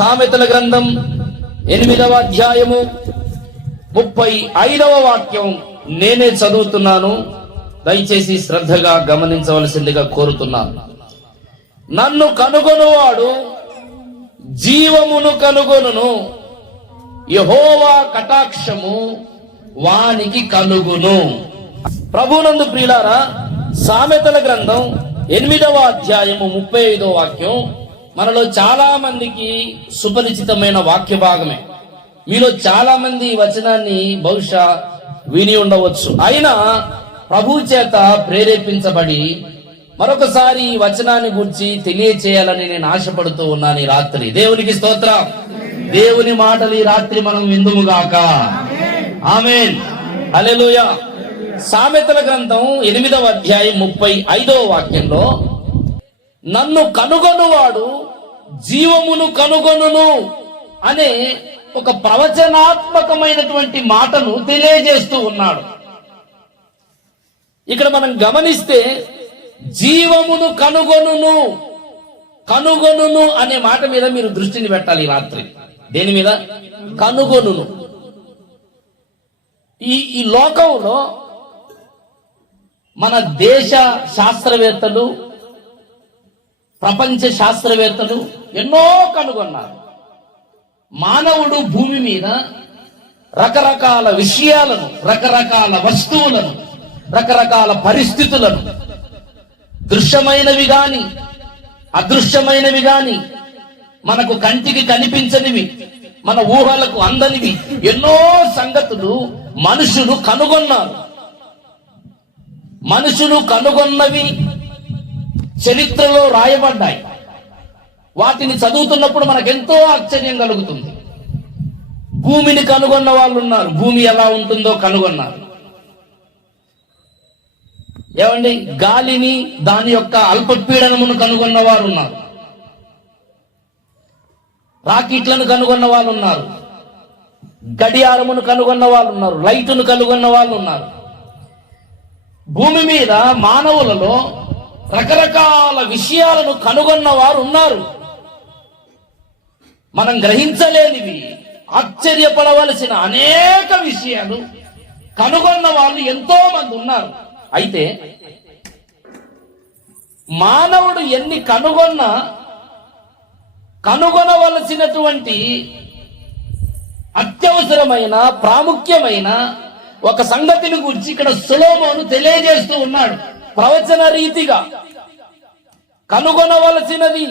సామెతల గ్రంథం 8వ అధ్యాయము 35వ వాక్యం నేనే చదువుతున్నాను. దయచేసి శ్రద్ధగా గమనించవలసిందిగా కోరుతున్నాను. నన్ను కనుగొనువాడు జీవమును కనుగొనును, యెహోవా కటాక్షము వానికి కలుగును. ప్రభునందు ప్రియులారా, సామెతల గ్రంథం 8వ అధ్యాయము 35వ వాక్యం మనలో చాలా మందికి సుపరిచితమైన వాక్య భాగమే. మీలో చాలా మంది ఈ వచనాన్ని బహుశా విని ఉండవచ్చు. అయినా ప్రభు చేత ప్రేరేపించబడి మరొకసారి ఈ వచనాన్ని గురించి తెలియచేయాలని నేను ఆశపడుతూ ఉన్నాను. ఈ రాత్రి దేవునికి స్తోత్రం. దేవుని మాటలు ఈ రాత్రి మనం విందుముగాక. ఆమేన్, హల్లెలూయా. సామెతల గ్రంథం 8వ అధ్యాయం 35వ వాక్యంలో నన్ను కనుగొనువాడు జీవమును కనుగొనును అనే ఒక ప్రవచనాత్మకమైనటువంటి మాటను తెలియజేస్తూ ఉన్నాడు. ఇక్కడ మనం గమనిస్తే జీవమును కనుగొనును, కనుగొనును అనే మాట మీద మీరు దృష్టిని పెట్టాలి ఈ రాత్రి. దేని మీద? కనుగొనును. ఈ లోకంలో మన దేశ శాస్త్రవేత్తలు, ప్రపంచ శాస్త్రవేత్తలు ఎన్నో కనుగొన్నారు. మానవుడు భూమి మీద రకరకాల విషయాలను, రకరకాల వస్తువులను, రకరకాల పరిస్థితులను, దృశ్యమైనవి గాని అదృశ్యమైనవి గాని, మనకు కంటికి కనిపించనివి, మన ఊహలకు అందనివి ఎన్నో సంగతులు మనుషులు కనుగొన్నారు. మనుషులు కనుగొన్నవి చరిత్రలో రాయబడ్డాయి. వాటిని చదువుతున్నప్పుడు మనకెంతో ఆశ్చర్యం కలుగుతుంది. భూమిని కనుగొన్న వాళ్ళు ఉన్నారు, భూమి ఎలా ఉంటుందో కనుగొన్నారు. ఏమండి, గాలిని, దాని యొక్క అల్పపీడనమును కనుగొన్న వారు ఉన్నారు. రాకెట్లను కనుగొన్న వాళ్ళు ఉన్నారు. గడియారమును కనుగొన్న వాళ్ళు ఉన్నారు. లైటును కనుగొన్న వాళ్ళు ఉన్నారు. భూమి మీద మానవులలో రకరకాల విషయాలను కనుగొన్న వారు ఉన్నారు. మనం గ్రహించలేనివి, ఆశ్చర్యపడవలసిన అనేక విషయాలు కనుగొన్న వాళ్ళు ఎంతో మంది ఉన్నారు. అయితే మానవుడు ఎన్ని కనుగొన్నా కనుగొనవలసినటువంటి అత్యవసరమైన, ప్రాముఖ్యమైన ఒక సంగతిని గురించి ఇక్కడ సొలొమోను తెలియజేస్తూ ఉన్నాడు. ప్రవచన రీతిగా కనుగొనవలసినది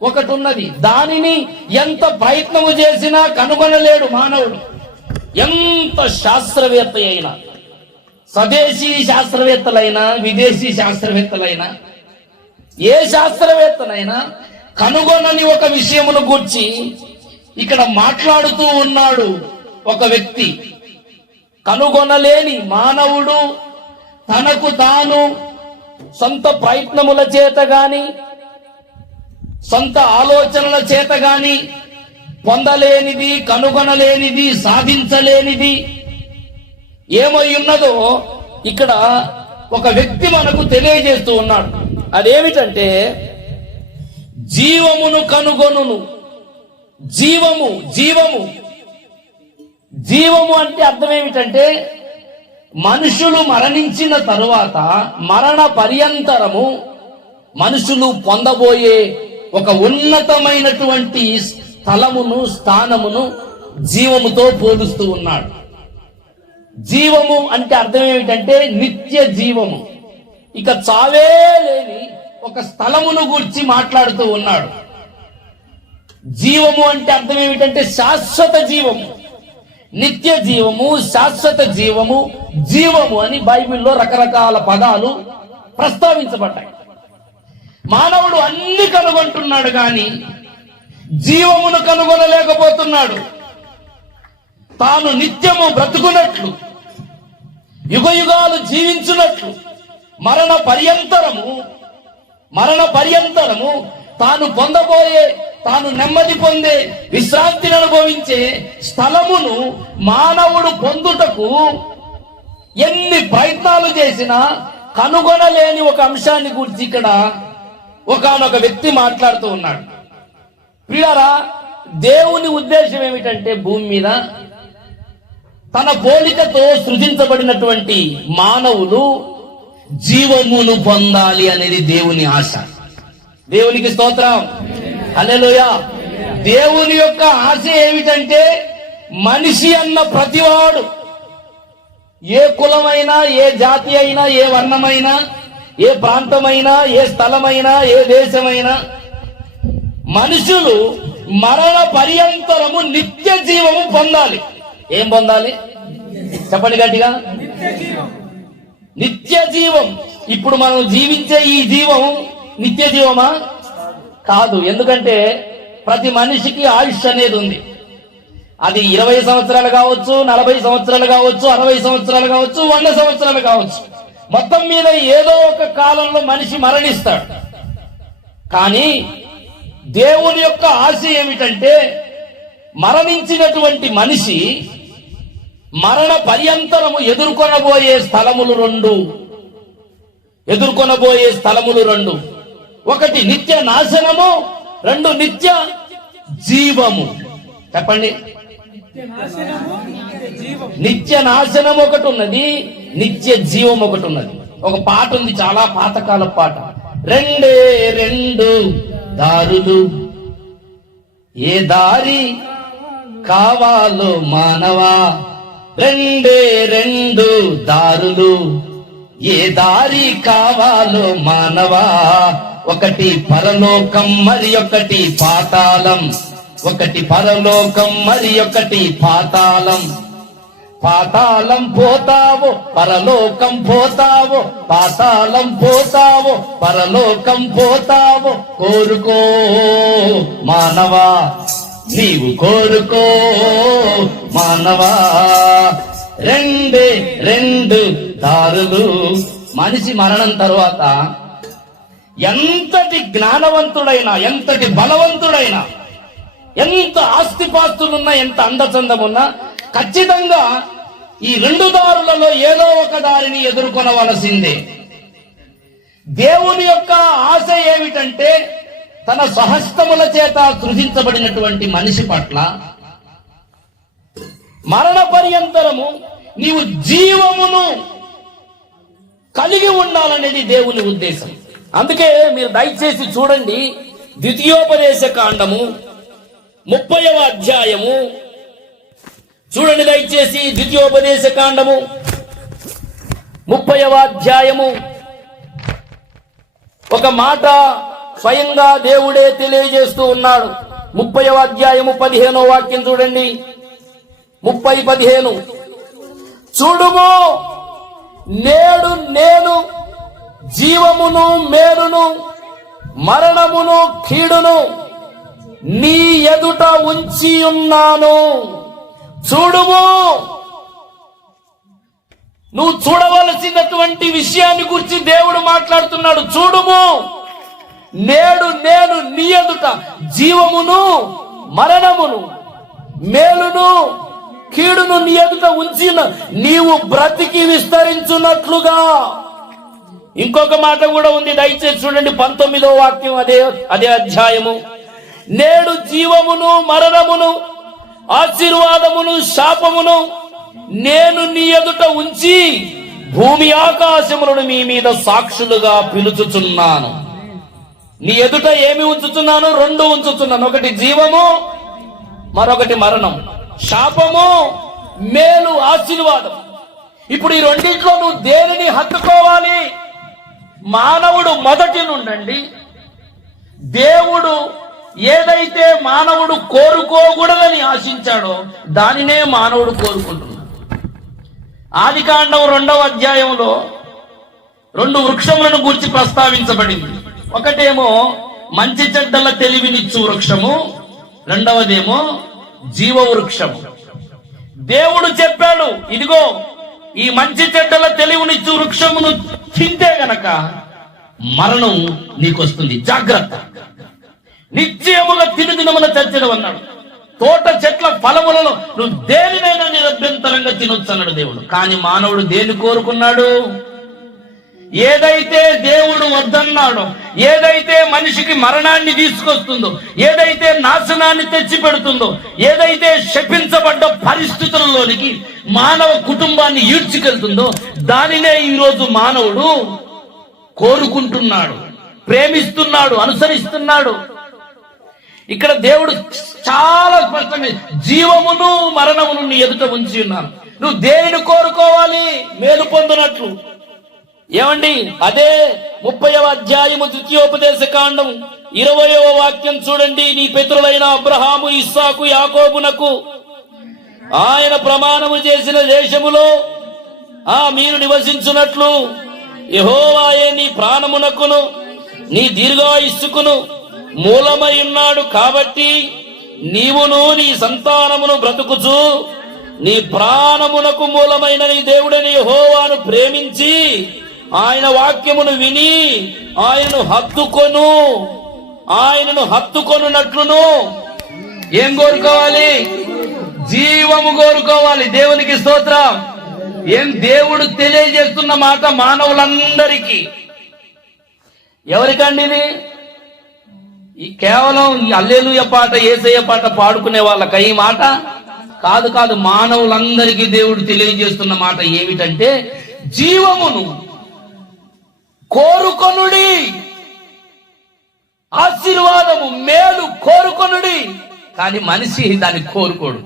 ఒకటి ఉన్నది. దానిని ఎంత ప్రయత్నము చేసినా కనుగొనలేడు మానవుడు. ఎంత శాస్త్రవేత్త అయినా, స్వదేశీ శాస్త్రవేత్తలైనా, విదేశీ శాస్త్రవేత్తలైనా, ఏ శాస్త్రవేత్తనైనా కనుగొనని ఒక విషయమును గూర్చి ఇక్కడ మాట్లాడుతూ ఉన్నాడు ఒక వ్యక్తి. కనుగొనలేని మానవుడు తనకు తాను సొంత ప్రయత్నముల చేత గాని, సొంత ఆలోచనల చేత గాని పొందలేనిది, కనుగొనలేనిది, సాధించలేనిది ఏమై ఉన్నదో ఇక్కడ ఒక వ్యక్తి మనకు తెలియజేస్తూ ఉన్నాడు. అదేమిటంటే జీవమును కనుగొనును. జీవము, జీవము, జీవము అంటే అర్థం ఏమిటంటే మనుషులు మరణించిన తరువాత మరణ పర్యంతరము మనుషులు పొందబోయే ఒక ఉన్నతమైనటువంటి స్థలమును, స్థానమును జీవముతో పోలుస్తూ ఉన్నాడు. జీవము అంటే అర్థం ఏమిటంటే నిత్య జీవము, ఇక చావే లేని ఒక స్థలమును గురించి మాట్లాడుతూ ఉన్నాడు. జీవము అంటే అర్థం ఏమిటంటే శాశ్వత జీవము, నిత్య జీవము, శాశ్వత జీవము, జీవము అని బైబిల్లో రకరకాల పదాలు ప్రస్తావించబడ్డాయి. మానవుడు అన్ని కనుగొంటున్నాడు కానీ జీవమును కనుగొనలేకపోతున్నాడు. తాను నిత్యము బ్రతుకున్నట్లు, యుగయుగాలు జీవించున్నట్లు, మరణ పర్యంతరము తాను పొందబోయే, తాను నెమ్మది పొందే, విశ్రాంతిని అనుభవించే స్థలమును మానవుడు పొందుటకు ఎన్ని ప్రయత్నాలు చేసినా కనుగొనలేని ఒక అంశాన్ని గురించి ఇక్కడ ఒకానొక వ్యక్తి మాట్లాడుతూ ఉన్నాడు. ప్రియులారా, దేవుని ఉద్దేశం ఏమిటంటే భూమి మీద తన పోలికతో సృజించబడినటువంటి మానవులు జీవమును పొందాలి అనేది దేవుని ఆశ. దేవునికి స్తోత్రం, హల్లెలూయా. దేవుని యొక్క ఆశ ఏమిటంటే మనిషి అన్న ప్రతివాడు, ఏ కులమైనా, ఏ జాతి అయినా, ఏ వర్ణమైనా, ఏ ప్రాంతమైనా, ఏ స్థలమైనా, ఏ దేశమైనా, మనుషులు మరణ పర్యంతరము నిత్య జీవము పొందాలి. ఏం పొందాలి చెప్పండి గట్టిగా? నిత్య జీవం. ఇప్పుడు మనం జీవించే ఈ జీవం నిత్య జీవమా? కాదు. ఎందుకంటే ప్రతి మనిషికి ఆయుష్ అనేది ఉంది. అది 20 సంవత్సరాలు కావచ్చు, 40 సంవత్సరాలు కావచ్చు, 60 సంవత్సరాలు కావచ్చు, 100 సంవత్సరాలు కావచ్చు. మొత్తం మీద ఏదో ఒక కాలంలో మనిషి మరణిస్తాడు. కానీ దేవుని యొక్క ఆశ ఏమిటంటే మరణించినటువంటి మనిషి మరణ పర్యంతరము ఎదుర్కొనబోయే స్థలములు రెండు. ఒకటి నిత్య నాశనము, రెండు నిత్య జీవము. చెప్పండి. నిత్య నాశనం ఒకటి ఉన్నది, నిత్య జీవం ఒకటి ఉన్నది. ఒక పాట ఉంది, చాలా పాతకాల పాట. రెండే రెండు దారులు, ఏ దారి కావాలో మానవా. రెండే రెండు దారులు, ఏ దారి కావాలో మానవా. ఒకటి పరలోకం, మరి ఒకటి పాతాళం. ఒకటి పరలోకం, మరి ఒకటి పాతాళం. పాతాళం పోతావో, పరలోకం పోతావో. పాతాళం పోతావో, పరలోకం పోతావో. కోరుకో మానవా, నీవు కోరుకో మానవా. రెండే రెండు దారులు. మనిషి మరణం తరువాత ఎంతటి జ్ఞానవంతుడైనా, ఎంతటి బలవంతుడైనా, ఎంత ఆస్తిపాస్తులున్నా, ఎంత అందచందమున్నా ఖచ్చితంగా ఈ రెండు దారులలో ఏదో ఒక దారిని ఎదుర్కొనవలసిందే. దేవుని యొక్క ఆశ ఏమిటంటే తన స్వహస్తముల చేత సృజించబడినటువంటి మనిషి పట్ల మరణ పర్యంతరము నీవు జీవమును కలిగి ఉండాలనేది దేవుని ఉద్దేశం. అందుకే మీరు దయచేసి చూడండి, ద్వితీయోపదేశ కాండము 30వ అధ్యాయము చూడండి దయచేసి. ద్వితీయోపదేశ కాండము 30వ అధ్యాయము ఒక మాట స్వయంగా దేవుడే తెలియజేస్తూ ఉన్నాడు. 30వ అధ్యాయము 15వ వాక్యం చూడండి. 30:15 చూడుము, నేడు నేను జీవమును మేలును మరణమును కీడును నీ ఎదుట ఉంచి ఉన్నాను. చూడుము, నువ్వు చూడవలసినటువంటి విషయాన్ని గురించి దేవుడు మాట్లాడుతున్నాడు. చూడుము, నేడు నేను నీ ఎదుట జీవమును మరణమును మేలును కీడును నీ ఎదుట ఉంచిన నీవు బ్రతికి విస్తరించున్నట్లుగా. ఇంకొక మాట కూడా ఉంది, దయచేసి చూడండి. 19వ వాక్యం అదే అధ్యాయము. నేడు జీవమును మరణమును ఆశీర్వాదమును శాపమును నేను నీ ఎదుట ఉంచి భూమి ఆకాశములను మీ మీద సాక్షులుగా పిలుచుచున్నాను. నీ ఎదుట ఏమి ఉంచుతున్నాను? రెండు ఉంచుతున్నాను. ఒకటి జీవము, మరొకటి మరణం. శాపము, మేలు, ఆశీర్వాదం. ఇప్పుడు ఈ రెండింట్లో నువ్వు దేనిని హత్తుకోవాలి? మానవుడు మొదటి నుండి దేవుడు ఏదైతే మానవుడు కోరుకోకూడదని ఆశించాడో దానినే మానవుడు కోరుకుంటున్నాడు. ఆదికాండం 2వ అధ్యాయంలో 2 వృక్షములను గూర్చి ప్రస్తావించబడింది. ఒకటేమో మంచి చెడ్డల తెలివినిచ్చు వృక్షము, రెండవదేమో జీవ వృక్షము. దేవుడు చెప్పాడు, ఇదిగో ఈ మంచి చెడ్డల తెలివినిచ్చు వృక్షమును తింటే గనక మరణం నీకొస్తుంది, జాగ్రత్త. నిశ్చయముగా తినుదినమున చచ్చడం అన్నాడు. తోట చెట్ల ఫలములలో నువ్వు దేనినైనా నిరభ్యంతరంగా తినొచ్చు అన్నాడు దేవుడు. కానీ మానవుడు దేన్ని కోరుకున్నాడు? ఏదైతే దేవుడు వద్దన్నాడో, ఏదైతే మనిషికి మరణాన్ని తీసుకొస్తుందో, ఏదైతే నాశనాన్ని తెచ్చి పెడుతుందో, ఏదైతే శపించబడ్డ పరిస్థితులలోనికి మానవ కుటుంబాన్ని ఈడ్చుకెళ్తుందో, దానినే ఈరోజు మానవుడు కోరుకుంటున్నాడు, ప్రేమిస్తున్నాడు, అనుసరిస్తున్నాడు. ఇక్కడ దేవుడు చాలా స్పష్టంగా జీవమును మరణమును నీ ఎదుట ఉంచి ఉన్నాను. నువ్వు దేనిని కోరుకోవాలి? మేలు పొందునట్లు. ఏమండి, అదే 30వ అధ్యాయము ద్వితీయోపదేశ కాండం 20వ వాక్యం చూడండి. నీ పితరులైన అబ్రహాము, ఇస్సాకు, యాకోబునకు ఆయన ప్రమాణము చేసిన దేశములో మీరు నివసించున్నట్లు యెహోవాయే నీ ప్రాణమునకును నీ దీర్ఘాయుస్సుకును మూలమై ఉన్నాడు. కాబట్టి నీవును నీ సంతానమును బ్రతుకుచు నీ ప్రాణమునకు మూలమైన నీ దేవుడని యెహోవాను ప్రేమించి ఆయన వాక్యమును విని ఆయనను హత్తుకొనున్నట్లును ఏం కోరుకోవాలి? జీవము కోరుకోవాలి. దేవునికి స్తోత్రం. ఏం దేవుడు తెలియజేస్తున్న మాట మానవులందరికీ. ఎవరికండి ఇది? కేవలం హల్లెలూయా పాట, యేసయ్య పాట పాడుకునే వాళ్ళక ఈ మాట? కాదు. మానవులందరికీ దేవుడు తెలియజేస్తున్న మాట ఏమిటంటే, జీవమును కోరుకొనుడి, ఆశీర్వాదము మేలు కోరుకొనుడి. కానీ మనిషి దాన్ని కోరుకోడు.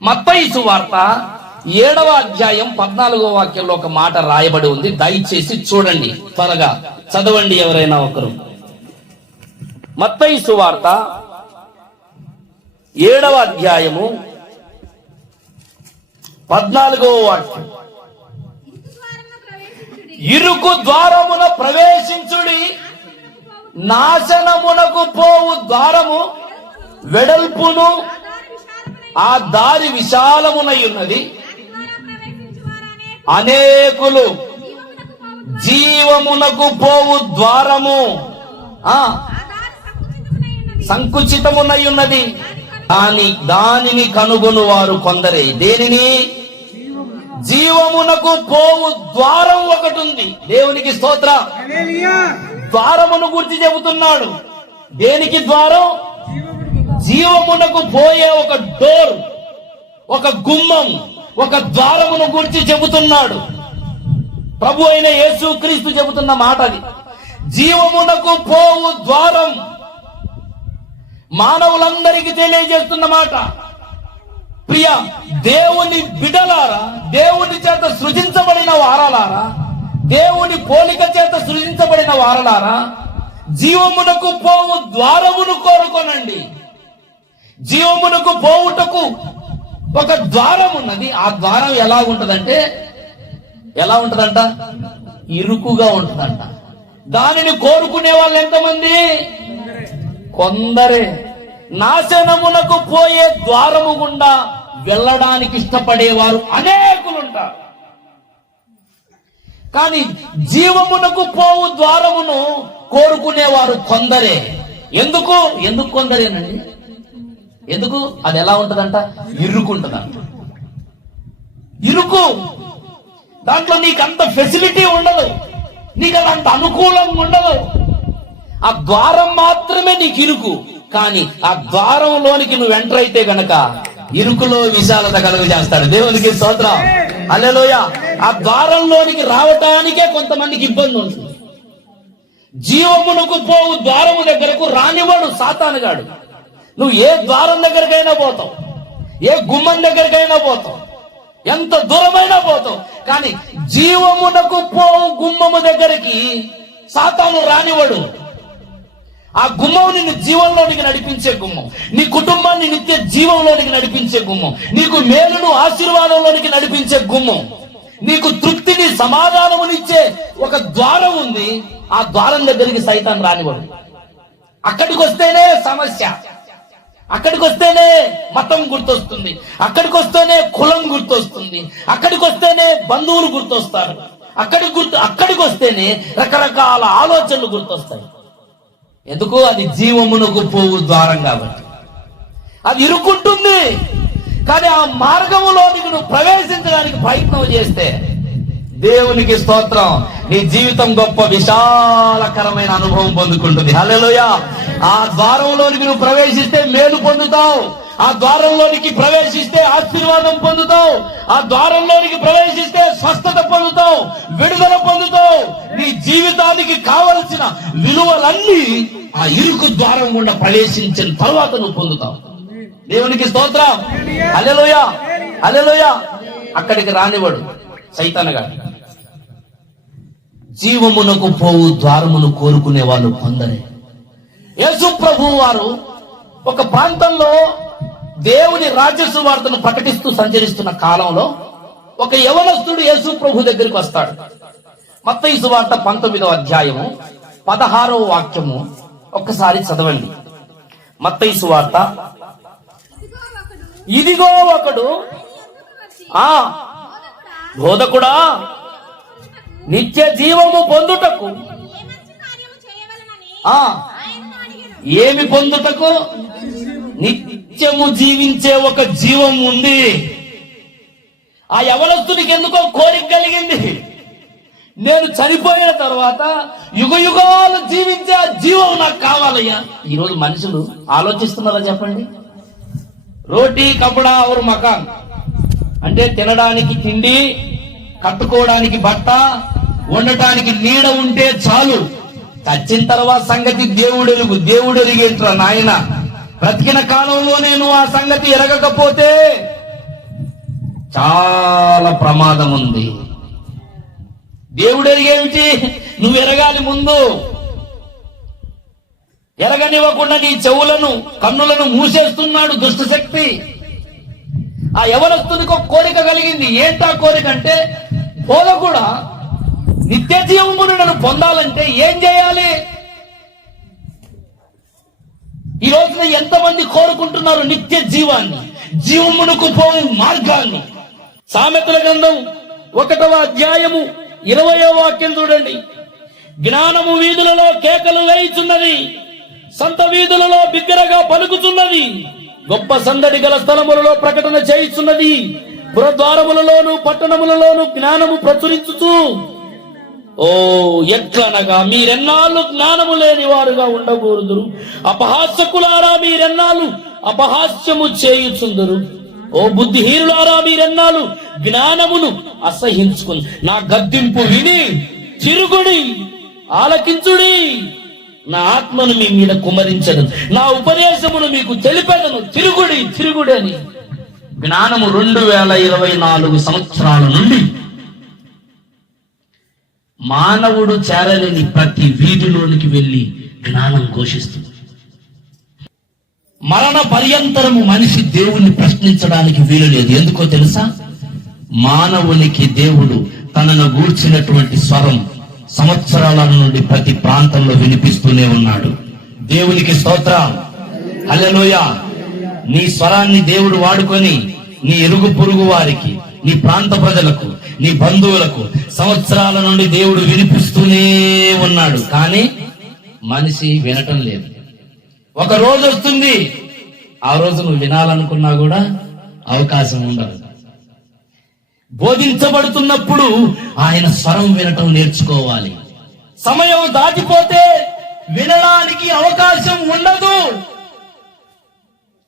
మత్తయి సువార్త 7వ అధ్యాయం 14వ వాక్యంలో ఒక మాట రాయబడి ఉంది. దయచేసి చూడండి, త్వరగా చదవండి ఎవరైనా ఒకరు. మత్తయి సువార్త 7వ అధ్యాయము 14వ వాక్యం. ఇరుకు ద్వారమున ప్రవేశించుడి, నాశనమునకు పోవు ద్వారము వెడల్పును ఆ దారి విశాలమునై ఉన్నది, అనేకులు జీవమునకు పోవు ద్వారము సంకుచితమునై ఉన్నది, దానిని కనుగొను వారు కొందరే. దేనిని? జీవమునకు పోవు ద్వారం ఒకటి ఉంది. దేవునికి స్తోత్రం. ద్వారమును గురించి చెబుతున్నాడు. దేనికి ద్వారం? జీవమునకు పోయే ఒక డోర్, ఒక గుమ్మం, ఒక ద్వారమును గురించి చెబుతున్నాడు. ప్రభు అయిన యేసుక్రీస్తు చెబుతున్న మాట అది. జీవమునకు పోవు ద్వారం మానవులందరికీ తెలియజేస్తున్న మాట. ప్రియ దేవుని బిడ్డలారా, దేవుని చేత సృజించబడిన వారలారా, దేవుని పోలిక చేత సృజించబడిన వారలారా, జీవమునకు పోవు ద్వారమును కోరుకోనండి. జీవమునకు పోవుటకు ఒక ద్వారం ఉన్నది. ఆ ద్వారం ఎలా ఉంటదంట? ఇరుకుగా ఉంటదంట. దానిని కోరుకునే వాళ్ళు ఎంతమంది? కొందరే. నాశనమునకు పోయే ద్వారము గుండా వెళ్ళడానికి ఇష్టపడేవారు అనేకులుంటారు. కానీ జీవమునకు పోవు ద్వారమును కోరుకునేవారు కొందరే. ఎందుకు కొందరేనండి? ఎందుకు? అది ఎలా ఉంటదంట? ఇరుకుంటదంట. ఇరుకు. దాంట్లో నీకంత ఫెసిలిటీ ఉండదు, నీకు అంత అనుకూలంగా ఉండదు. ఆ ద్వారం మాత్రమే నీకు ఇరుకు. కానీ ఆ ద్వారంలోనికి నువ్వు ఎంటర్ అయితే గనక ఇరుకులో విశాలత కలుగు చేస్తాడు. దేవునికి స్తోత్రం. హల్లెలూయా. ఆ ద్వారంలోనికి రావటానికే కొంతమందికి ఇబ్బంది ఉంటుంది. జీవమునకు పోవు ద్వారము దగ్గరకు రానివాడు సాతానుగాడు. నువ్వు ఏ ద్వారం దగ్గరికైనా పోతావు, ఏ గుమ్మం దగ్గరికైనా పోతావు, ఎంత దూరమైనా పోతావు. కానీ జీవమునకు పోవు గుమ్మము దగ్గరికి సాతాను రానివాడు. ఆ గుమ్మం నిన్ను జీవంలోనికి నడిపించే గుమ్మం, నీ కుటుంబాన్ని నిత్య జీవంలోనికి నడిపించే గుమ్మం, నీకు మేలును ఆశీర్వాదంలోనికి నడిపించే గుమ్మం, నీకు తృప్తిని సమాధానమునిచ్చే ఒక ద్వారం ఉంది. ఆ ద్వారం దగ్గరికి సైతాన్ రానివాడు. అక్కడికి వస్తేనే సమస్య, అక్కడికి వస్తేనే మతం గుర్తొస్తుంది, అక్కడికి వస్తేనే కులం గుర్తొస్తుంది, అక్కడికి వస్తేనే బంధువులు గుర్తొస్తారు, అక్కడికి వస్తేనే రకరకాల ఆలోచనలు గుర్తొస్తాయి. ఎందుకు? అది జీవమునకు పోవు ద్వారం కాబట్టి. అది ఇరుక్కుంటుంది. కానీ ఆ మార్గములోనికి నువ్వు ప్రవేశించడానికి ప్రయత్నం చేస్తే దేవునికి స్తోత్రం. నీ జీవితం గొప్ప విశాలకరమైన అనుభవం పొందుకుంటుంది. హల్లెలూయా. ఆ ద్వారంలోనికి నువ్వు ప్రవేశిస్తే మేలు పొందుతావు. ఆ ద్వారంలోనికి ప్రవేశిస్తే ఆశీర్వాదం పొందుతావు. ఆ ద్వారంలోనికి ప్రవేశిస్తే స్వస్థత పొందుతావు, విడుదల పొందుతావు. నీ జీవితానికి కావలసిన విలువలన్నీ ఆ ఇరుకు ద్వారం గుండా ప్రవేశించిన తర్వాత నువ్వు పొందుతావు. దేవునికి స్తోత్రం. హల్లెలూయా, హల్లెలూయా. అక్కడికి రానివాడు సైతానుగాడు. జీవమునకు పోవు ద్వారమును కోరుకునే వాళ్ళు కొందరే. యేసు ప్రభువు వారు ఒక ప్రాంతంలో దేవుని రాజ్య సువార్తను ప్రకటిస్తూ సంచరిస్తున్న కాలంలో ఒక యవనస్తుడు యేసు ప్రభు దగ్గరికి వస్తాడు. మత్తయి సువార్త 19వ అధ్యాయము 16వ వాక్యము ఒక్కసారి చదవండి. మత్తయి సువార్త. ఇదిగో ఒకడు బోధకుడా, నిత్య జీవము పొందుటకు ఏమి పొందుటకు? నిత్యము జీవించే ఒక జీవం ఉంది. ఆ యవనస్తునికి ఎందుకో కోరిక కలిగింది, నేను చనిపోయిన తర్వాత యుగ యుగాలు జీవించే ఆ జీవం నాకు కావాలయ్యా. ఈరోజు మనుషులు ఆలోచిస్తున్నారా చెప్పండి? రోటీ కపడా ఔర్ మకాన్ అంటే తినడానికి తిండి, కట్టుకోవడానికి బట్ట, ఉండటానికి నీడ ఉంటే చాలు. చచ్చిన తర్వాత సంగతి దేవుడు ఎరిగేంట్రా నాయన. బ్రతికిన కాలంలో నేను ఆ సంగతి ఎరగకపోతే చాలా ప్రమాదం ఉంది. దేవుడు ఎరిగేమిటి? నువ్వు ఎరగాలి ముందు. ఎరగనివ్వకుండా నీ చెవులను కన్నులను మూసేస్తున్నాడు దుష్టశక్తి. ఆ యవనస్తునికి ఒక కోరిక కలిగింది. ఏంటా కోరిక అంటే, బోధకుడా, నిత్య జీవమును నన్ను పొందాలంటే ఏం చేయాలి? ఈ రోజున ఎంతమంది కోరుకుంటున్నారు నిత్య జీవాన్ని, జీవమునకు పోవు మార్గాన్ని? సామెతల గ్రంథం 1వ అధ్యాయము 20వ వాక్యం చూడండి. జ్ఞానము వీధులలో కేకలు వేయుచున్నది, సంత వీధులలో బిగ్గరగా పలుకుతున్నది, గొప్ప సందడి గల స్థలములలో ప్రకటన చేయుచున్నది, పురద్వారములలోను పట్టణములలోను జ్ఞానము ప్రచురించుచు. ఓ ఎట్లనగా మీరెన్నాళ్ళు జ్ఞానము లేని వారుగా ఉండకూడదురు, అపహాస్యకులారా మీరెన్నాళ్ళు అపహాస్యము చేయుచుందరు. ఓ బుద్ధిహీనులారా మీరెన్నాళ్ళు జ్ఞానమును అసహించుకుని నా గద్దింపు విని తిరుగుడి, ఆలకించుడి. నా ఆత్మను మీ మీద కుమరించను, నా ఉపదేశమును మీకు తెలిపెదను, తిరుగుడి అని. జ్ఞానము 2024 సంవత్సరాల నుండి మానవుడు చేరలేని ప్రతి వీధిలోనికి వెళ్లి జ్ఞానం ఘోషిస్తుంది. మరణ పర్యంతరము మనిషి దేవుణ్ణి ప్రశ్నించడానికి వీలు లేదు. ఎందుకో తెలుసా? మానవునికి దేవుడు తనను గూర్చినటువంటి స్వరం సంవత్సరాల నుండి ప్రతి ప్రాంతంలో వినిపిస్తూనే ఉన్నాడు. దేవునికి స్తోత్రం. హల్లెలూయా. నీ స్వరాన్ని దేవుడు వాడుకొని నీ ఇరుగు పొరుగు వారికి, నీ ప్రాంత ప్రజలకు, నీ బంధువులకు సంవత్సరాల నుండి దేవుడు వినిపిస్తూనే ఉన్నాడు. కానీ మనిషి వినటం లేదు. ఒక రోజు వస్తుంది, ఆ రోజు నువ్వు వినాలనుకున్నా కూడా అవకాశం ఉండదు. బోధించబడుతున్నప్పుడు ఆయన స్వరం వినటం నేర్చుకోవాలి. సమయం దాటిపోతే వినడానికి అవకాశం ఉండదు.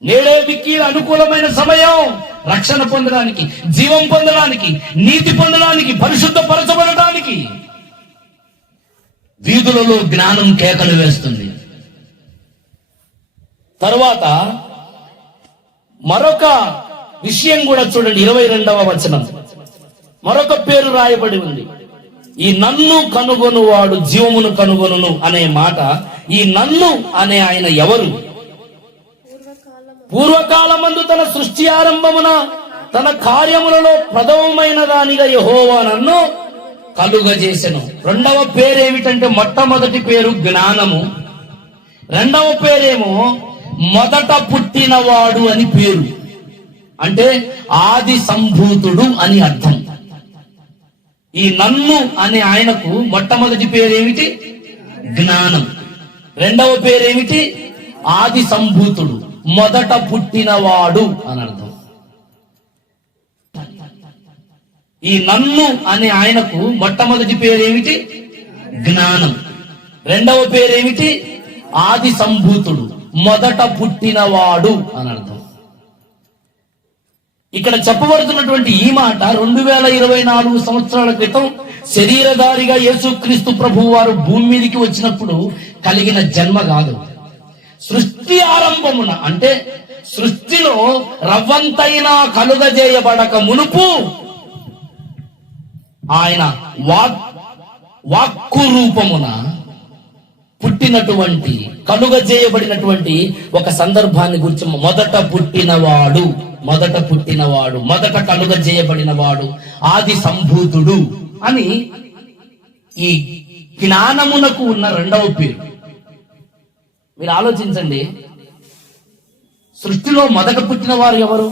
నేడే మిక్కి అనుకూలమైన సమయం రక్షణ పొందడానికి, జీవం పొందడానికి, నీతి పొందడానికి, పరిశుద్ధపరచబడటానికి. వీధులలో జ్ఞానం కేకలు వేస్తుంది. తరువాత మరొక విషయం కూడా చూడండి. 22వ వచనం మరొక పేరు రాయబడి ఉంది. ఈ నన్ను కనుగొనువాడు జీవమును కనుగొనును అనే మాట, ఈ నన్ను అనే ఆయన ఎవరు? పూర్వకాలమందు తన సృష్టి ఆరంభమున తన కార్యములలో ప్రథమమైన దానిగా యెహోవా నన్ను కలుగజేసెను. రెండవ పేరేమిటంటే, మొట్టమొదటి పేరు జ్ఞానము, రెండవ పేరేమో మొదట పుట్టినవాడు అని పేరు. అంటే ఆది సంభూతుడు అని అర్థం. ఈ నన్ను అనే ఆయనకు మొట్టమొదటి పేరేమిటి? జ్ఞానం. రెండవ పేరేమిటి? ఆది సంభూతుడు, మొదట పుట్టినవాడు అని అర్థం. ఈ నన్ను అనే ఆయనకు మొట్టమొదటి పేరేమిటి? జ్ఞానం. రెండవ పేరేమిటి? ఆది సంభూతుడు, మొదట పుట్టినవాడు అని అర్థం. ఇక్కడ చెప్పబడుతున్నటువంటి ఈ మాట 2024 సంవత్సరాల క్రితం శరీరధారిగా యేసుక్రీస్తు ప్రభువు వారు భూమి మీదకి వచ్చినప్పుడు కలిగిన జన్మ కాదు. సృష్టి ఆరంభమున, అంటే సృష్టిలో రవ్వంతైనా కలుగజేయబడక మునుపు ఆయన వాక్కు రూపమున పుట్టినటువంటి, కలుగజేయబడినటువంటి ఒక సందర్భాన్ని గురించి మొదట పుట్టినవాడు, మొదట కలుగజేయబడినవాడు, ఆది సంభూతుడు అని ఈ జ్ఞానమునకు ఉన్న రెండవ పేరు. మీరు ఆలోచించండి, సృష్టిలో మొదట పుట్టిన వారు ఎవరు?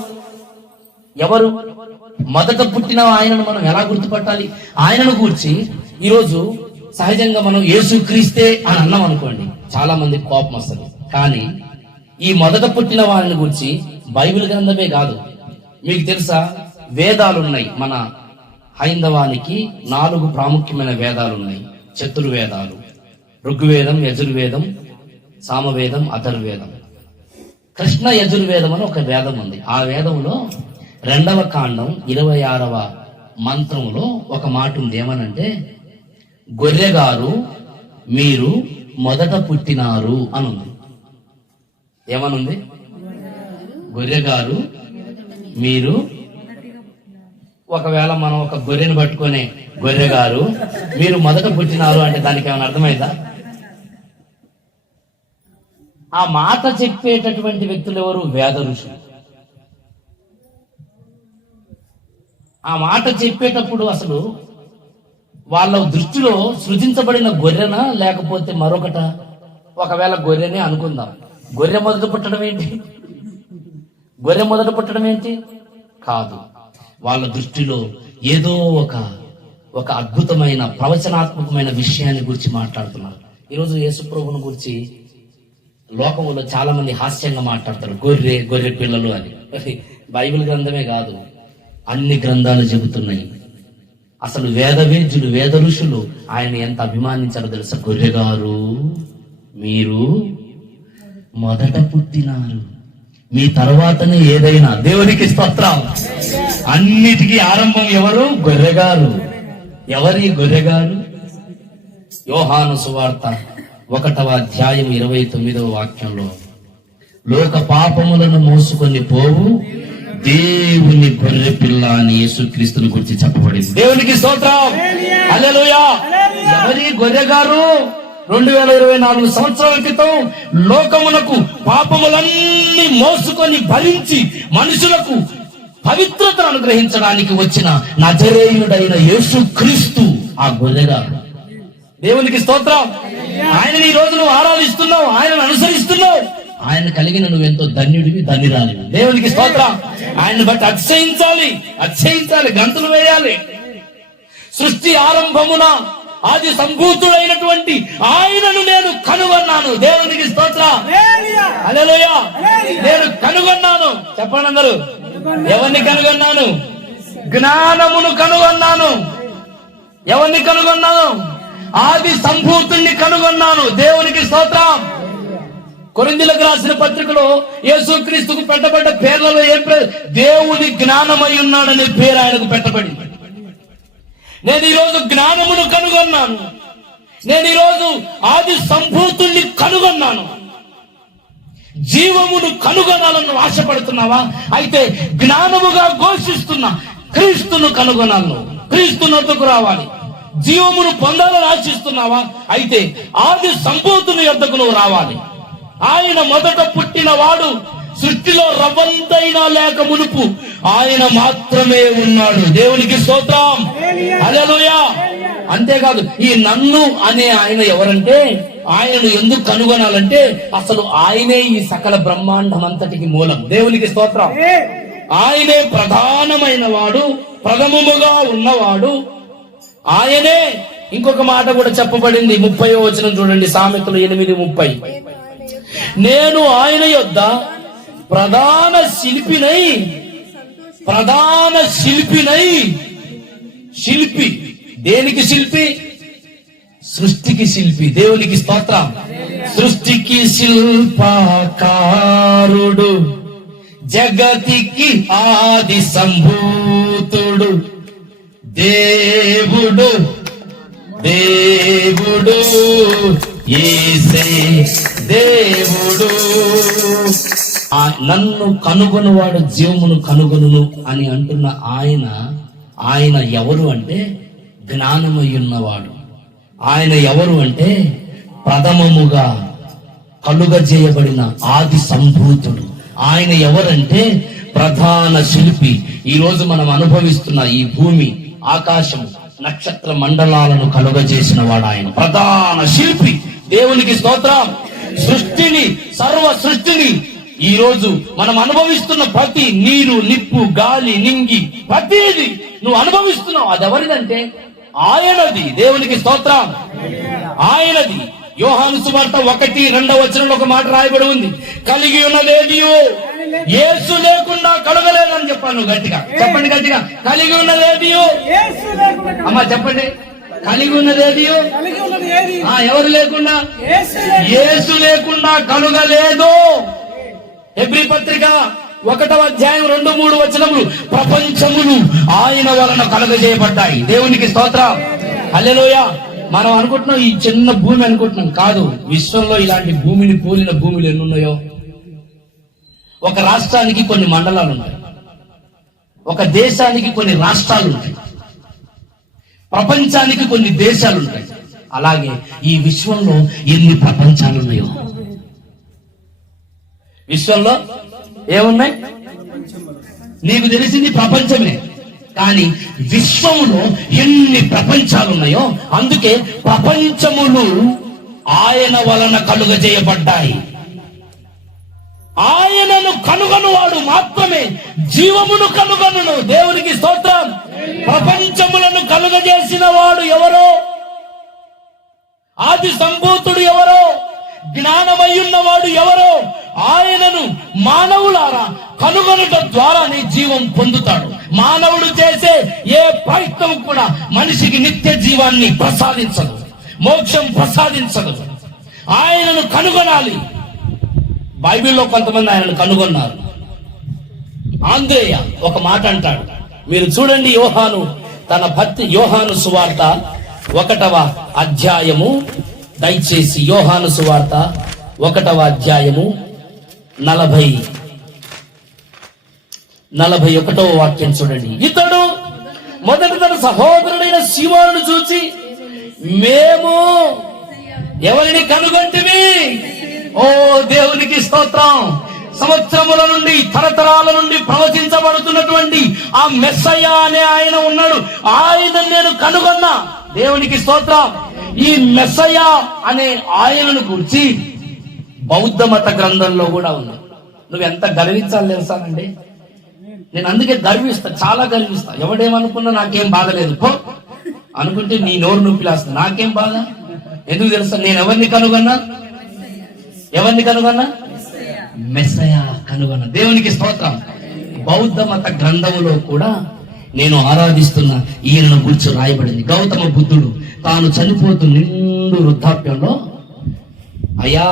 మొదట పుట్టిన ఆయనను మనం ఎలా గుర్తుపట్టాలి? ఆయనను గూర్చి ఈరోజు సహజంగా మనం యేసుక్రీస్తే అని అన్నాం అనుకోండి, చాలా మందికి కోపం వస్తుంది. కానీ ఈ మొదట పుట్టిన వారిని గురించి బైబిల్ గ్రంథమే కాదు, మీకు తెలుసా, వేదాలు ఉన్నాయి. మన హైందవానికి 4 ప్రాముఖ్యమైన వేదాలు ఉన్నాయి. చతుర్వేదాలు: ఋగ్వేదం, యజుర్వేదం, సామవేదం, అథర్వేదం. కృష్ణ యజుర్వేదం అని ఒక వేదం ఉంది. ఆ వేదంలో 2వ కాండం 26వ మంత్రంలో ఒక మాట ఉంది. ఏమనంటే, గొర్రెగారు మీరు మొదట పుట్టినారు అని ఉంది. ఏమనుంది? గొర్రెగారు మీరు. ఒకవేళ మనం ఒక గొర్రెను పట్టుకొని గొర్రెగారు మీరు మొదట పుట్టినారు అంటే దానికి ఏమైనా అర్థమైందా? ఆ మాట చెప్పేటటువంటి వ్యక్తులు ఎవరు? వేద ఋషులు. ఆ మాట చెప్పేటప్పుడు అసలు వాళ్ళ దృష్టిలో సృజించబడిన గొర్రెనా లేకపోతే మరొకట? ఒకవేళ గొర్రెనే అనుకుందాం. గొర్రె మొదట పుట్టడం ఏంటి? కాదు. వాళ్ళ దృష్టిలో ఏదో ఒక అద్భుతమైన ప్రవచనాత్మకమైన విషయాన్ని గురించి మాట్లాడుతున్నారు. ఈరోజు యేసుప్రభుని గురించి లోకంలో చాలా మంది హాస్యంగా మాట్లాడతారు, గొర్రె పిల్లలు అని. బైబిల్ గ్రంథమే కాదు, అన్ని గ్రంథాలు చెబుతున్నాయి. అసలు వేదవేద్యులు, వేద ఋషులు ఆయన ఎంత అభిమానించారో తెలుసా? గొర్రెగారు మీరు మొదట పుట్టినారు, మీ తర్వాతనే ఏదైనా. దేవునికి స్తోత్రం. అన్నిటికీ ఆరంభం ఎవరు? గొర్రెగారు. ఎవరి గొర్రెగారు? యోహాను సువార్త 1వ అధ్యాయం 29వ వాక్యంలో, లోక పాపములను మోసుకొని పోవు దేవుని గొర్రె పిల్ల అని యేసుక్రీస్తుని గురించి చెప్పబడింది. దేవునికి స్తోత్రం. హల్లెలూయా. ఎవరి గొర్రెగారు? 2024 సంవత్సరాల క్రితం లోకమునకు పాపములన్నీ మోసుకొని భరించి మనుషులకు పవిత్రతను అనుగ్రహించడానికి వచ్చిన నజరేయుడైన యేసుక్రీస్తు ఆ గొర్రెగారు. దేవునికి స్తోత్రం. ఆయనని ఈ రోజు నువ్వు ఆరాధిస్తున్నావు, ఆయనను అనుసరిస్తున్నావు. ఆయన కలిగిన నువ్వెంతో ధన్యుడివి, ధన్యురాలివి. దేవునికి స్తోత్రం. ఆయన్ని బట్టి అతిశయించాలి, గంతులు వేయాలి. సృష్టి ఆరంభమున ఆది సంభూతుడైనటువంటి ఆయనను నేను కనుగొన్నాను. దేవునికి స్తోత్రం. హల్లెలూయా. నేను కనుగొన్నాను. చెప్పండి అందరూ, ఎవరిని కనుగొన్నాను? జ్ఞానమును కనుగొన్నాను. ఎవరిని కనుగొన్నాను? ఆది సంభూతుణ్ణి కనుగొన్నాను. దేవునికి స్తోత్రం. కొరింథీయులకు రాసిన పత్రికలో యేసుక్రీస్తుకు పెట్టబడ్డ పేర్లలో ఏం పేరు? దేవుని జ్ఞానమై ఉన్నాడనే పేరు ఆయనకు పెట్టబడింది. నేను ఈరోజు జ్ఞానమును కనుగొన్నాను. నేను ఈరోజు ఆది సంభూతుణ్ణి కనుగొన్నాను. జీవమును కనుగొనాలను ఆశపడుతున్నావా? అయితే జ్ఞానముగా ఘోషిస్తున్న క్రీస్తును కనుగొనాలను, క్రీస్తు నొద్దకు రావాలి. జీవమును పొందాలని ఆశిస్తున్నావా? అయితే ఆది సంభూతుని యొద్దకు నువ్వు రావాలి. ఆయన మొదట పుట్టిన వాడు, సృష్టిలో రవ్వంతైనా లేక మునుపు ఆయన మాత్రమే ఉన్నాడు. దేవునికి స్తోత్రం. హల్లెలూయా. అంతేకాదు, ఈ నన్ను అనే ఆయన ఎవరంటే, ఆయనను ఎందుకు కనుగొనాలంటే అసలు ఆయనే ఈ సకల బ్రహ్మాండం అంతటికి మూలం. దేవునికి స్తోత్రం. ఆయనే ప్రధానమైన వాడు, ప్రథమముగా ఉన్నవాడు ఆయనే. ఇంకొక మాట కూడా చెప్పబడింది, 30వ వచనం చూడండి, సామెతలు 8:30. నేను ఆయన యొద్ద ప్రధాన శిల్పినై శిల్పి. దేనికి శిల్పి? సృష్టికి శిల్పి. దేవునికి స్తోత్రం. సృష్టికి శిల్పకారుడు, జగతికి ఆది సంభూతుడు, దేవుడు దేవుడు యేసే దేవుడు. నన్ను కనుగొనువాడు జీవమును కనుగొనును అని అంటున్న ఆయన ఎవరు అంటే జ్ఞానమయ్యున్నవాడు. ఆయన ఎవరు అంటే ప్రథమముగా కలుగజేయబడిన ఆది సంభూతుడు. ఆయన ఎవరంటే ప్రధాన శిల్పి. ఈ రోజు మనం అనుభవిస్తున్న ఈ భూమి, ఆకాశం, నక్షత్ర మండలాలను కలుగజేసిన వాడు ఆయన, ప్రధాన శిల్పి. దేవునికి స్తోత్రం. సృష్టిని, సర్వ సృష్టిని ఈ రోజు మనం అనుభవిస్తున్న ప్రతి నీరు, నిప్పు, గాలి, నింగి, ప్రతిది నువ్వు అనుభవిస్తున్నావు. అది ఎవరిదంటే ఆయనది. దేవునికి స్తోత్రం. ఆయనది. యోహాను సువార్త 1:2 ఒక మాట రాయబడి ఉంది. కలిగి ఉన్నదేదియో యేసు లేకుండా కలగలేదని చెప్పాను. గట్టిగా చెప్పండి, గట్టిగా. కలిగి ఉన్నదేదియో, అమ్మా చెప్పండి. కలిగి ఉన్నదేదియో ఎవరు లేకుండా? యేసు లేకుండా కలుగలేదు. హెబ్రీ పత్రిక 1:2-3 ప్రపంచములు ఆయన వలన కలుగజేయబడ్డాయి. దేవునికి స్తోత్రం. హల్లెలూయా. మనం అనుకుంటున్నాం ఈ చిన్న భూమి అనుకుంటున్నాం. కాదు, విశ్వంలో ఇలాంటి భూమిని పోలిన భూములు ఎన్నున్నాయో. ఒక రాష్ట్రానికి కొన్ని మండలాలు ఉంటాయి, ఒక దేశానికి కొన్ని రాష్ట్రాలు ఉంటాయి, ప్రపంచానికి కొన్ని దేశాలు ఉంటాయి. అలాగే ఈ విశ్వంలో ఎన్ని ప్రపంచాలు ఉన్నాయో. విశ్వంలో ఏమున్నాయి? నీకు తెలిసింది ప్రపంచమే, కానీ విశ్వంలో ఎన్ని ప్రపంచాలు ఉన్నాయో. అందుకే ప్రపంచములు ఆయన వలన కలుగజేయబడ్డాయి. ఆయనను కనుగొనువాడు మాత్రమే జీవమును కనుగొనును. దేవునికి స్తోత్రం. ప్రపంచములను కలుగజేసిన వాడు ఎవరో? ఆది సంభూతుడు ఎవరో? జ్ఞానమయ్యున్నవాడు ఎవరో? ఆయనను మానవులారా కనుగొనుట ద్వారానే జీవం పొందుతాడు. మానవుడు చేసే ఏ ప్రయత్నం కూడా మనిషికి నిత్య జీవాన్ని ప్రసాదించదు, మోక్షం ప్రసాదించదు. ఆయనను కనుగొనాలి. బైబిల్లో కొంతమంది ఆయనను కనుగొన్నారు. ఆంద్రేయ ఒక మాట అంటాడు. మీరు చూడండి, యోహాను సువార్త 1:వ దయచేసి యోహాను సువార్త 1:41 వాక్యం చూడండి. ఇతడు మొదట తన సహోదరుడైన సీమోనును చూచి, మేము ఎవరిని కనుగొంటివి? ఓ దేవునికి స్తోత్రం. సంవత్సరముల నుండి, తరతరాల నుండి ప్రవచించబడుతున్నటువంటి ఆ మెస్సయ్య అనే ఆయన ఉన్నాడు. ఆయన నేను కనుగొన్నా. దేవునికి స్తోత్రం. ఈ మెస్సయ్య అనే ఆయనను గురించి బౌద్ధ మత గ్రంథంలో కూడా ఉంది. నువ్వు ఎంత గర్వించాలి తెలుసానండి. నేను అందుకే గర్విస్తా, చాలా గర్విస్తా. ఎవడేమనుకున్నా నాకేం బాధ లేదు. పో అనుకుంటే నీ నోరు నొప్పిలేస్తా, నాకేం బాధ. ఎందుకు తెలుసా? నేను ఎవరిని కనుగొన్నా? మెస్సయ్య కనుగొన్నా. దేవునికి స్తోత్రం. బౌద్ధ మత గ్రంథములో కూడా నేను ఆరాధిస్తున్న ఈయనను గురించి రాయబడింది. గౌతమ బుద్ధుడు తాను చనిపోతూ నిండు వృద్ధాప్యంలో, అయ్యా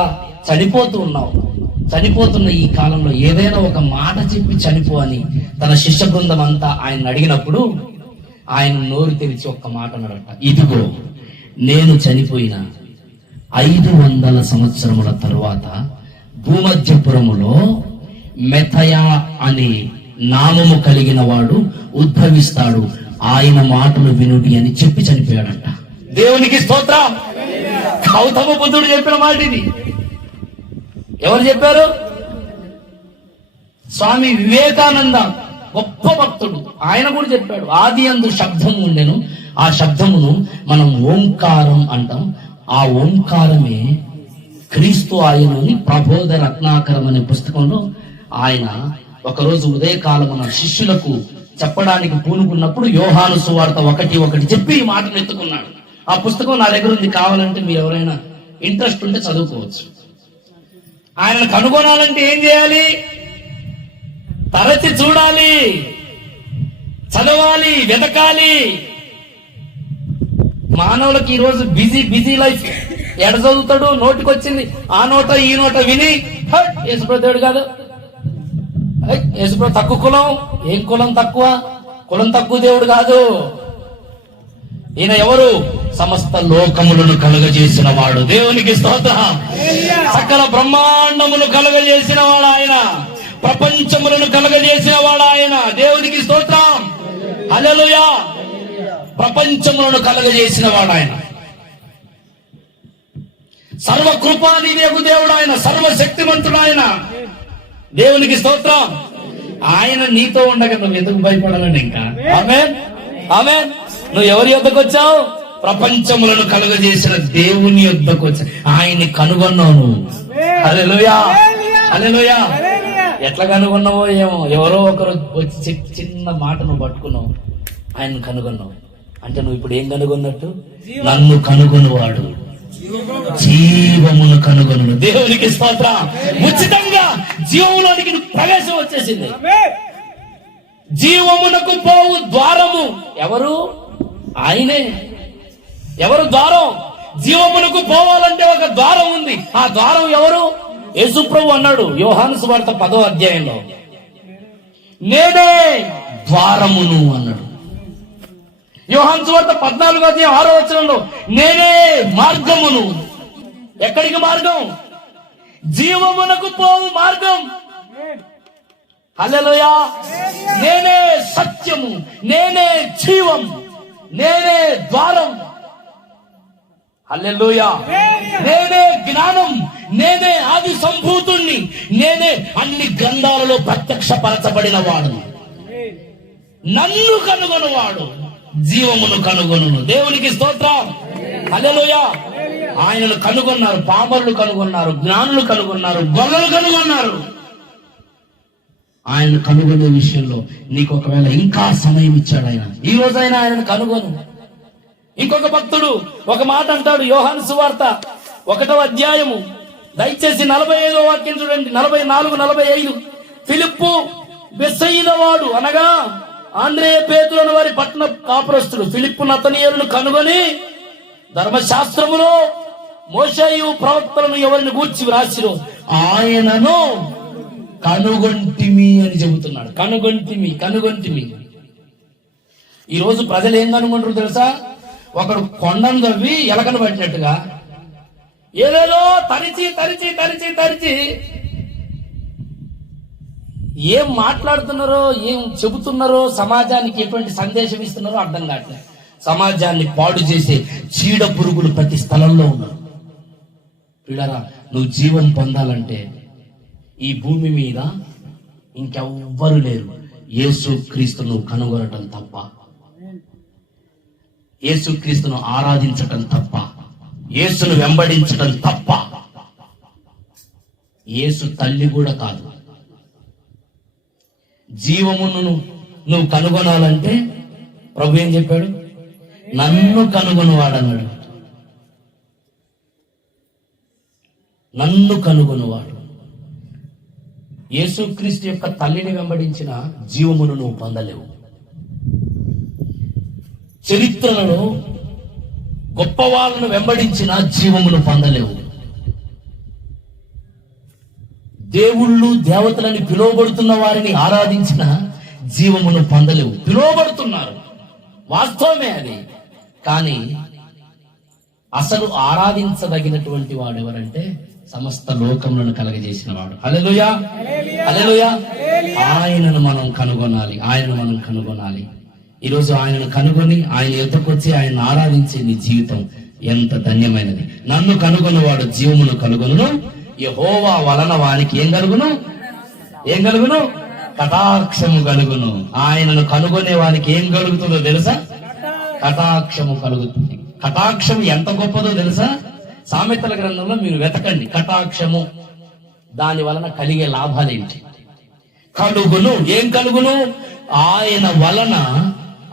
చనిపోతున్న ఈ కాలంలో ఏదైనా ఒక మాట చెప్పి చనిపో అని తన శిష్య బృందం అంతా ఆయన అడిగినప్పుడు ఆయన నోరు తెరిచి ఒక్క మాట అన్నాడట. ఇదిగో నేను చనిపోయిన 500 సంవత్సరముల తరువాత భూమధ్యపురములో మెథయా అనే నామము కలిగిన వాడు ఉద్భవిస్తాడు, ఆయన మాటలు వినుడి అని చెప్పి చనిపోయాడంట. దేవునికి స్తోత్రం. గౌతమ బుద్ధుడు చెప్పిన మాట ఇది. ఎవరు చెప్పారు? స్వామి వివేకానంద, గొప్ప భక్తుడు. ఆయన కూడా చెప్పాడు, ఆది యందు శబ్దము ఉండెను, ఆ శబ్దమును మనం ఓంకారం అంటాం. ఆ ఓంకారమే క్రీస్తు ఆయనని ప్రబోధ రత్నాకరం అనే పుస్తకంలో ఆయన ఒకరోజు ఉదయకాలమున శిష్యులకు చెప్పడానికి పూనుకున్నప్పుడు యోహాను సువార్త 1:1 చెప్పి ఈ మాటను ఎత్తుకున్నాడు. ఆ పుస్తకం నా దగ్గర ఉంది, కావాలంటే మీరు ఎవరైనా ఇంట్రెస్ట్ ఉంటే చదువుకోవచ్చు. ఆయనను కనుగొనాలంటే ఏం చేయాలి? తరచి చూడాలి, చదవాలి, వెతకాలి. మానవులకి ఈరోజు బిజీ లైఫ్. ఎడ చదువుతాడు, నోటికొచ్చింది ఆ నోట ఈ నోట విని యేసుప్రభు దేవుడు కాదు, యేసుప్రభు తక్కువ కులం. ఏం కులం తక్కువ? కులం తక్కువ దేవుడు కాదు. ఈయన ఎవరు? సమస్త లోకములను కలుగజేసిన వాడు. దేవునికి స్తోత్రం. సకల బ్రహ్మాండములు కలుగజేసిన వాడు ఆయన. ప్రపంచములను కలుగజేసిన వాడు ఆయన. దేవునికి స్తోత్రం. హల్లెలూయా. ప్రపంచములను కలుగజేసిన వాడు ఆయన. సర్వకృపానిదేవు దేవుడు ఆయన. సర్వశక్తిమంతుడు ఆయన. దేవునికి స్తోత్రం. ఆయన నీతో ఉండగా నువ్వు ఎందుకు భయపడాలని? ఇంకా ఆమేన్, ఆమేన్. నువ్వు ఎవరి యొద్దకు వచ్చావు? ప్రపంచములను కలుగజేసిన దేవుని యొద్దకు వచ్చా. ఆయన్ని కనుగొన్నావు నువ్వు. హల్లెలూయా, హల్లెలూయా. ఎట్లా కనుగొన్నావో ఏమో. ఎవరో ఒకరు వచ్చి చిన్న మాట నువ్వు పట్టుకున్నావు, ఆయన్ని కనుగొన్నావు. అంటే నువ్వు ఇప్పుడు ఏం కనుగొన్నట్టు? నన్ను కనుగొనువాడు జీవమును కనుగొను. దేవునికి స్తోత్రం. ఉచితంగా జీవములోనికి ప్రవేశం వచ్చేసింది. జీవమునకు పోవు ద్వారము ఎవరు? ఆయనే. ఎవరు ద్వారం? జీవమునకు పోవాలంటే ఒక ద్వారం ఉంది. ఆ ద్వారం ఎవరు? యేసుప్రభు అన్నాడు యోహాను సువార్త 10వ అధ్యాయంలో, నేనే ద్వారమును అన్నాడు. యోహాను సువార్త 14వ అధ్యాయం 6వ వచనంలో, నేనే మార్గమును. ఎక్కడికి మార్గం? జీవమునకు పోవు మార్గం. హల్లెలూయా. నేనే సత్యము, నేనే జీవం, నేనే ద్వారం. హల్లెలూయా. నేనే జ్ఞానం, నేనే ఆది సంభూతుణ్ణి, నేనే అన్ని గ్రంథాలలో ప్రత్యక్షపరచబడిన వాడు. నన్ను కనుగొనువాడు జీవమును కనుగొను. దేవునికి స్తోత్రం. హల్లెలూయా. ఆయనను కనుగొన్నారు. పామరులు కనుగొన్నారు, జ్ఞానులు కనుగొన్నారు, గొల్లలు కనుగొన్నారు. ఆయనను కనుగొనే విషయంలో నీకు ఒకవేళ ఇంకా సమయం ఇచ్చాడు ఆయన. ఈ రోజైనా ఆయనను కనుగొను. ఇంకొక భక్తుడు ఒక మాట అంటాడు, యోహాను సువార్త 1వ అధ్యాయము దయచేసి 45వ వాక్యం చూడండి. 44, 45. ఫిలిప్పు బెత్సయిదా వాడు అనగా ఆంద్రేయ పేతురు వారి పట్టణ కాపురస్తుడు ఫిలిప్పు నతనీయులను కనుగొని ధర్మశాస్త్రములో మోషేయు ప్రవక్తలను ఎవరిని గూర్చి వ్రాసిరో ఆయనను కనుగొంటిమి అని చెబుతున్నాడు. కనుగొంటిమి. ఈ రోజు ప్రజలు ఏం కనుగొంటారు తెలుసా? ఒకడు కొండను తవ్వి ఎలకను పట్టినట్టుగా ఏదేదో తరిచి ఏం మాట్లాడుతున్నారో, ఏం చెబుతున్నారో, సమాజానికి ఎటువంటి సందేశం ఇస్తున్నారో అర్థం కావట్లేదు. సమాజాన్ని పాడు చేసే చీడ పురుగులు ప్రతి స్థలంలో ఉన్నారు. పిల్లరా, నువ్వు జీవం పొందాలంటే ఈ భూమి మీద ఇంకెవ్వరు లేరు. యేసుక్రీస్తును కనుగొనటం తప్ప, యేసుక్రీస్తును ఆరాధించటం తప్ప, యేసును వెంబడించటం తప్ప. యేసు తల్లి కూడా కాదు. జీవమును నువ్వు కనుగొనాలంటే ప్రభు ఏం చెప్పాడు? నన్ను కనుగొనువాడన్నాడు. నన్ను కనుగొనువాడు. యేసుక్రీస్తు యొక్క తల్లిని వెంబడించిన జీవమును నువ్వు పొందలేవు. చరిత్రలో గొప్ప వాళ్ళను వెంబడించిన జీవమును పొందలేవు. దేవుళ్ళు దేవతలని పిలువబడుతున్న వారిని ఆరాధించిన జీవమును పొందలేవు. పిలువబడుతున్నారు, వాస్తవమే అది. కానీ అసలు ఆరాధించదగినటువంటి వాడు ఎవరంటే సమస్త లోకములను కలగజేసిన వాడు. హల్లెలూయా, హల్లెలూయా. ఆయనను మనం కనుగొనాలి. ఈరోజు ఆయనను కనుగొని ఆయన ఎద్దకు వచ్చి ఆయన ఆరాధించే నీ జీవితం ఎంత ధన్యమైనది. నన్ను కనుగొన్నవాడు జీవమును కనుగొనును, యెహోవా వలన వానికి ఏం కలుగును? కటాక్షము కలుగును. ఆయనను కనుగొనే వానికి ఏం కలుగుతుందో తెలుసా? కటాక్షము కలుగుతుంది. కటాక్షము ఎంత గొప్పదో తెలుసా? సామెతల గ్రంథంలో మీరు వెతకండి. కటాక్షము దాని వలన కలిగే లాభాలేంటి? కలుగును. ఏం కలుగును? ఆయన వలన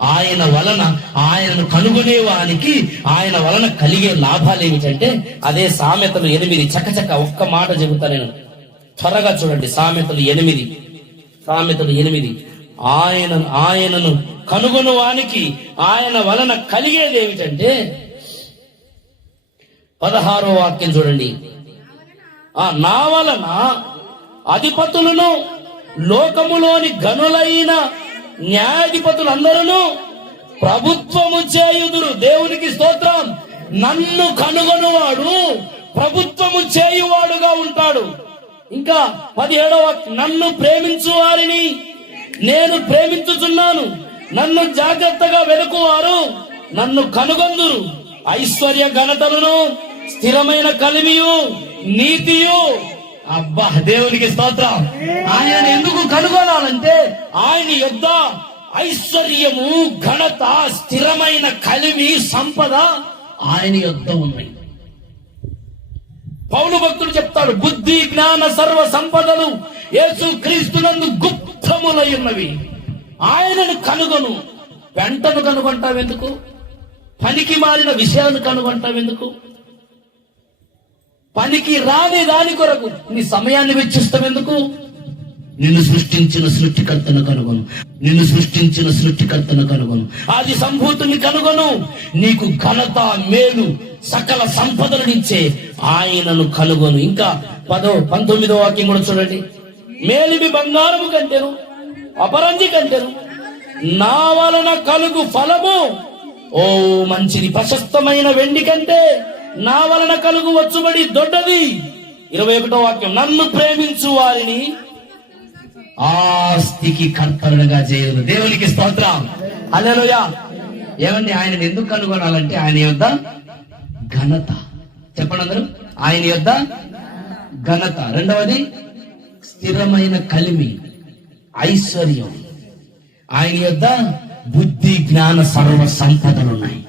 ఆయనను కనుగొనే వానికి ఆయన వలన కలిగే లాభాలు ఏమిటంటే అదే సామెతలు 8. చకచక ఒక్క మాట చెబుతా నేను, త్వరగా చూడండి. సామెతలు 8. ఆయనను కనుగొను వానికి ఆయన వలన కలిగేది ఏమిటంటే 16వ వాక్యం చూడండి. నా వలన అధిపతులను లోకములోని గనులైన న్యాయాధిపతులందరూ ప్రభుత్వము చేయుదురు. దేవునికి స్తోత్రం. నన్ను కనుగొనువాడు ప్రభుత్వము చేయువాడుగా ఉంటాడు. ఇంకా 17వ నన్ను ప్రేమించు వారిని నేను ప్రేమించుచున్నాను. నన్ను జాగ్రత్తగా వెనుకువారు నన్ను కనుగొందురు. ఐశ్వర్య ఘనతలను స్థిరమైన కలిమియు నీతియు. అబ్బా, దేవునికి స్తోత్రం. ఆయన ఎందుకు కనుగొనాలంటే ఆయన యొద్ద ఐశ్వర్యము, ఘనత, స్థిరమైన కలిమి, సంపద ఆయన యొద్ద ఉన్నాయి. పౌలు భక్తుడు చెప్తాడు, బుద్ధి జ్ఞాన సర్వ సంపదలు యేసు క్రీస్తునందు గుప్తములై ఉన్నవి. ఆయనను కనుగొను. వెంటను కనుగొంటావెందుకు? పనికి మారిన విషయాలను కనుగొంటావెందుకు? పనికి రాని దాని కొరకు నీ సమయాన్ని వెచ్చిస్తావెందుకు? నిన్ను సృష్టించిన సృష్టికర్తను కనుగొను. నిన్ను సృష్టించిన సృష్టికర్తను కనుగొను. ఆది సంభూతుని కనుగొను. నీకు ఘనత, మేలు, సకల సంపదలనిచ్చే ఆయనను కనుగొను. ఇంకా 19వ వాక్యం కూడా చూడండి. మేలిమి బంగారము కంటేను, అపరంజి కంటేను నా వలన కలుగు ఫలము ఓ మంచిది. ప్రశస్తమైన వెండి కంటే నా వలన కలుగు వచ్చుబడి దొడ్డది. 21వ వాక్యం నన్ను ప్రేమించు వారిని ఆస్తికి కర్తలుగా చేయదు. దేవునికి స్తోత్రం. హల్లెలూయా. ఏమండి, ఆయన ఎందుకు కనుగొనాలంటే ఆయన యొద్ద ఘనత. చెప్పండి అందరూ, ఆయన యొద్ద ఘనత. రెండవది స్థిరమైన కలిమి, ఐశ్వర్యం. ఆయన యొద్ద బుద్ధి జ్ఞాన సర్వ సంపదలు ఉన్నాయి.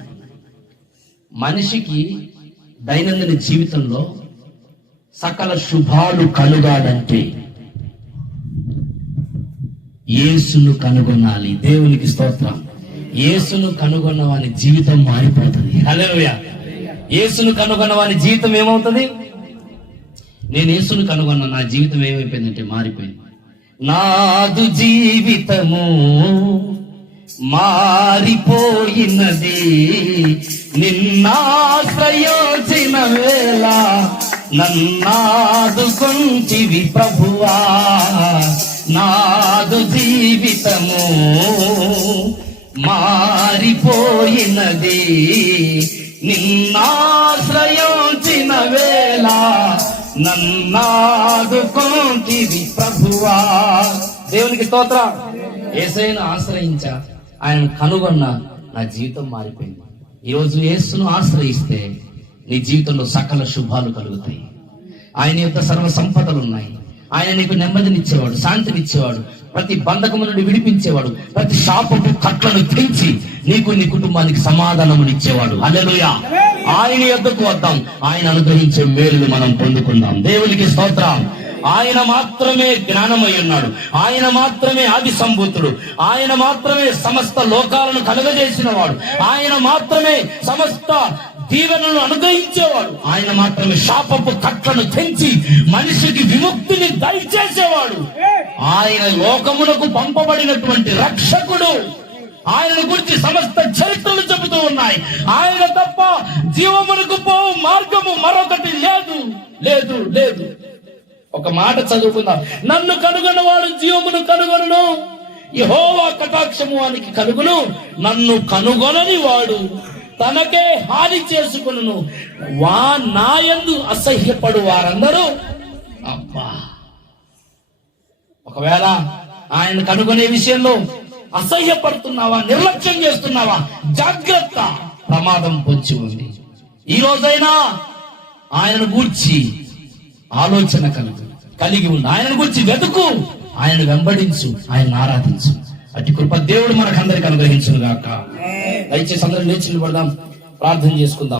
మనిషికి దైనందిన జీవితంలో సకల శుభాలు కలుగాలంటే యేసును కనుగొనాలి. దేవునికి స్తోత్రం. యేసును కనుగొన్న వాని జీవితం మారిపోతుంది. హల్లెలూయా. యేసును కనుగొన్న వాని జీవితం ఏమవుతుంది? నేను యేసును కనుగొన్న నా జీవితం ఏమైపోయిందంటే మారిపోయింది. నాదు జీవితము మారిపోయినది నిన్నాశ్రయించిన వేళ నన్నాదుకొంటివి ప్రభువా. నాదు జీవితము మారిపోయినది నిన్నాశ్రయించిన వేళ నన్నాదుకొంటివి ప్రభువా. దేవునికి స్తోత్రం. యేసయ్యను ఆశ్రయించా, ఆయన కనుగొన్న నా జీవితం మారిపోయింది. ఈరోజు యేసును ఆశ్రయిస్తే నీ జీవితంలో సకల శుభాలు కలుగుతాయి. ఆయన యొక్క సర్వ సంపదలు ఉన్నాయి. ఆయన నీకు నెమ్మదినిచ్చేవాడు, శాంతినిచ్చేవాడు, ప్రతి బంధకము నుండి విడిపించేవాడు, ప్రతి శాపపు కట్లను తెంచి నీకు నీ కుటుంబానికి సమాధానమునిచ్చేవాడు. హల్లెలూయా. ఆయన యొద్దకు వద్దాం. ఆయన అనుగ్రహించే మేలును మనం పొందుకుందాం. దేవునికి స్తోత్రం. ఆయన మాత్రమే జ్ఞానమై ఉన్నాడు. ఆయన మాత్రమే ఆది సంభూతుడు. ఆయన మాత్రమే సమస్త లోకాలను కలుగజేసిన వాడు. ఆయన మాత్రమే సమస్త దీవెనలను అనుగ్రహించేవాడు. ఆయన మాత్రమే శాపపు కట్లను తెంచి మనిషికి విముక్తిని దయచేసేవాడు. ఆయన లోకమునకు పంపబడినటువంటి రక్షకుడు. ఆయనను గురించి సమస్త చరిత్రలు చెబుతూ ఉన్నాయి. ఆయన తప్ప జీవమునకు పోవు మార్గము మరొకటి లేదు, లేదు, లేదు. ఒక మాట చదువుకుందాం. నన్ను కనుగొన్నవాడు జీవమును కనుగొనను, యెహోవా కటాక్షము వానికి కలుగును. నన్ను కనుగొనని వాడు తనకే హాని చేసుకొనును. నాయందు అసహ్యపడు వారందరూ అబ్బా. ఒకవేళ ఆయన కనుగొనే విషయంలో అసహ్యపడుతున్నావా, నిర్లక్ష్యం చేస్తున్నావా, జాగ్రత్త, ప్రమాదం పొంచి ఉంది. ఈ రోజైనా ఆయనను గూర్చి ఆలోచన కలిగి ఉంది. ఆయనను గురించి వెతుకు, ఆయనను వెంబడించు, ఆయనను ఆరాధించు. అట్టి కృప దేవుడు మనకందరికి అనుగ్రహించును గాక. దయచేసి అందరూ లేచి నిలబడదాం, ప్రార్థన చేసుకుందాం.